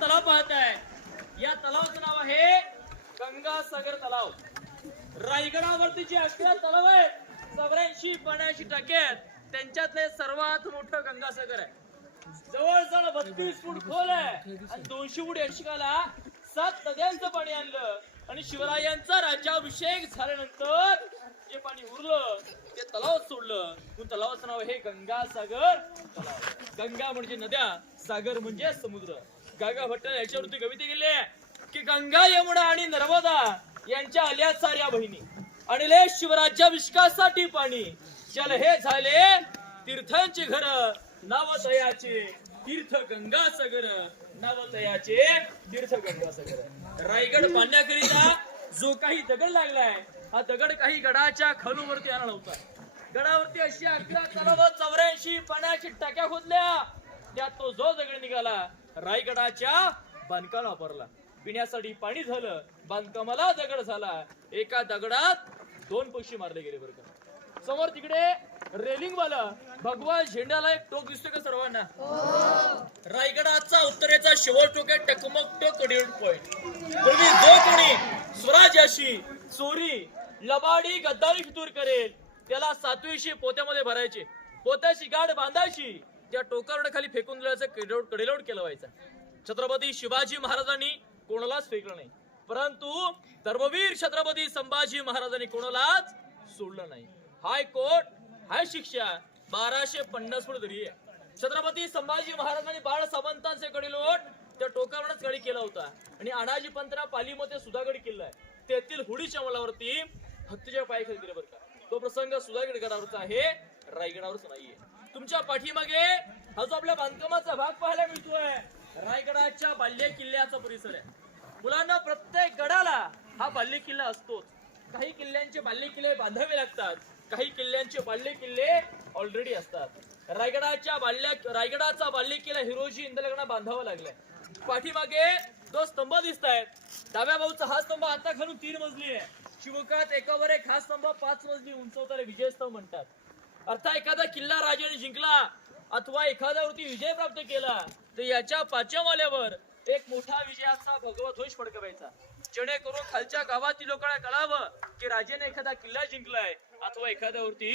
तलाव पाहताय, या तलावाचं नाव आहे गंगासागर तलाव. रायगडावरती जे 11 तलाव आहे, 84 पाण्याची टाके आहेत, त्यांच्यातले सर्वात मोठं गंगासागर आहे. जवळजवळ 32 फूट खोल आहे आणि 200 फूट एशिकाला 7 नद्यांचं पाणी आणलं. आणि शिवरायांचा राज्याभिषेक झाल्यानंतर जे पाणी उरलं ते तलावात सोडलं. तलावाचं नाव आहे गंगासागर तलाव. गंगा म्हणजे नद्या, सागर म्हणजे समुद्र. गागा भट्ट याच्यावरती कविता केली आहे की गंगा यमुना आणि नर्मदा यांच्या आल्या साऱ्या बहिणी, आणले शिवराज्याभिषेकासाठी पाणी. चल हे झाले तीर्थांचे घर, नाव तयाचे तीर्थ गंगासागर, नाव तयाचे तीर्थ गंगासागर. रायगड बांधण्याकरिता जो काही दगड लागलाय, हा दगड काही गडाच्या खालूवरती आणला होता. गडावरती अशी 11 तलाव, 84 पाण्याची टाक्या खोदल्या. त्यात तो जो दगड निघाला रायगडाच्या बांधकामाला वापरला. पिण्यासाठी पाणी झालं, बांधकामाला दगड झाला. एका दगडात 2 पक्षी मारले गेले बरं का. समोर तिकडे रेलिंग वाला भगवा झेंड्याला एक टोक दिसतोय का सर्वांना? रायगडाचा उत्तरेचा शेवट टोक आहे टकमक टोक कडेड पॉइंट. पूर्वी जो कोणी स्वराज्याशी चोरी, लबाडी, गद्दारी फितूर करेल त्याला 7वीशी पोत्यामध्ये भरायचे. पोत्याची गाठ बांधायची, त्या टोकावर खाली फेकून दिल्याचं कडेलोट केलं व्हायचं. छत्रपती शिवाजी महाराजांनी कोणालाच फेकलं नाही, परंतु धर्मवीर छत्रपती संभाजी महाराजांनी कोणालाच सोडलं नाही. हायकोर्ट हाय शिक्षा 1250 फूट दरी आहे. छत्रपती संभाजी महाराजांनी बाळ सावंतांचे कडेलोट त्या टोकावरच गडी केला होता. आणि अनाजी पंतरा पालीमध्ये सुद्धा गडी केलाय. तेथील हुडीच्या मुलावरती हत्तीच्या पायाखाली दिले बरं का. तो प्रसंग सुधागड गडावरचा आहे, रायगडावरच नाहीये. तुमच्या पाठीमागे हा जो आपल्या बांधकामाचा भाग पाहायला मिळतोय, रायगडाच्या बाल्य किल्ल्याचा परिसर आहे. मुलांना प्रत्येक गडाला हा बाल्य किल्ला असतोच. काही किल्ल्यांचे बाल्य किल्ले बांधावे लागतात, काही किल्ल्यांचे बाल्य किल्ले ऑलरेडी असतात. रायगडाचा बाल्य किल्ला हिरोजी इंदलगडा बांधावा लागलाय. पाठीमागे 2 स्तंभ दिसत आहेत. डाव्या बाजूचा हा स्तंभ आता खालून 3 मजली आहे. शिवकात एकावर एक हा स्तंभ 5 मजली उंचवताना विजयस्तंभ म्हणतात. अर्थात एखादा किल्ला राजाने जिंकला अथवा एखाद्यावरती विजय प्राप्त केला तर याच्या 5व्या माल्यावर एक मोठा विजयाचा भगवा ध्वज फडकवायचा, जेणेकरून खालच्या गावातील लोकांना कळावं की राजाने एखादा किल्ला जिंकलाय अथवा एखाद्यावरती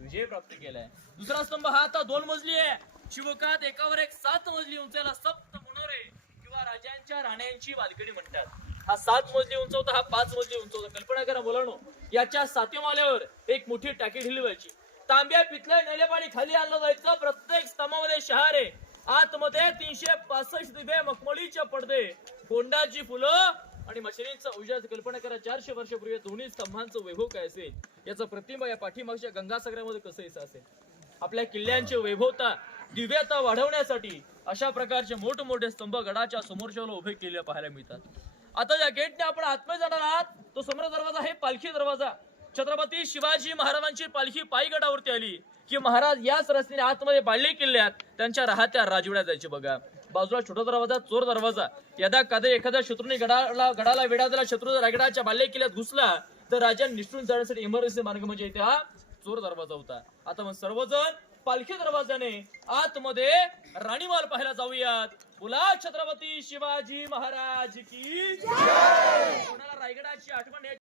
विजय प्राप्त केलाय. दुसरा स्तंभ हा आता 2 मजली आहे. शिवकात एकावर एक 7 मजली उंचायला सप्त मनोरे किंवा राजांच्या राण्यांची बाल्कनी म्हणतात. हा 7 मजली उंचवता, हा 5 मजली उंचवता. कल्पना करा मुलांनो, याच्या 7व्या माल्यावर एक मोठी टाकी ठेवली व्हायची. तांब्या, पितळ्या, नेले पाणी खाली आणलं जायचं. प्रत्येक स्तंभामध्ये शहारे, आतमध्ये 365 दिवे, मखमलीचे पडदे, गोंडाची फुलं आणि मशिनींचा उजाड. कल्पना करा 400 वर्षापूर्वी दोन्ही स्तंभांचं वैभव काय असेल, याचं प्रतिबिंब या पाठीमागच्या गंगासागरामध्ये कसं असेल. आपल्या किल्ल्यांचे वैभवता, दिव्यता वाढवण्यासाठी अशा प्रकारचे मोठमोठे स्तंभ गडाच्या समोरच्या उभे केले पाहायला मिळतात. आता ज्या गेटने आपण आतमध्ये जाणार आहात तो समोर दरवाजा आहे पालखी दरवाजा. छत्रपती शिवाजी महाराजांची पालखी पायी गडावरती आली की महाराज याच रस्त्याने आतमध्ये बाल्य किल्ल्यात त्यांच्या राहत्या राजवाड्यात जायचे बघा. बाजूला छोटा दरवाजा चोर दरवाजा. यदा कधी एखाद्या शत्रूने गडाला वेढा दिला, शत्रू रायगडाच्या बाल्य किल्ल्यात घुसला तर राजाने निष्ठून जाण्यासाठी इमर्जन्सी मार्ग म्हणजे इथे हा चोर दरवाजा होता. आता मग सर्वजण पालखी दरवाजाने आतमध्ये राणीमाल पाहायला जाऊयात. बोला छत्रपती शिवाजी महाराज की जय. कोणाला रायगडाची आठवण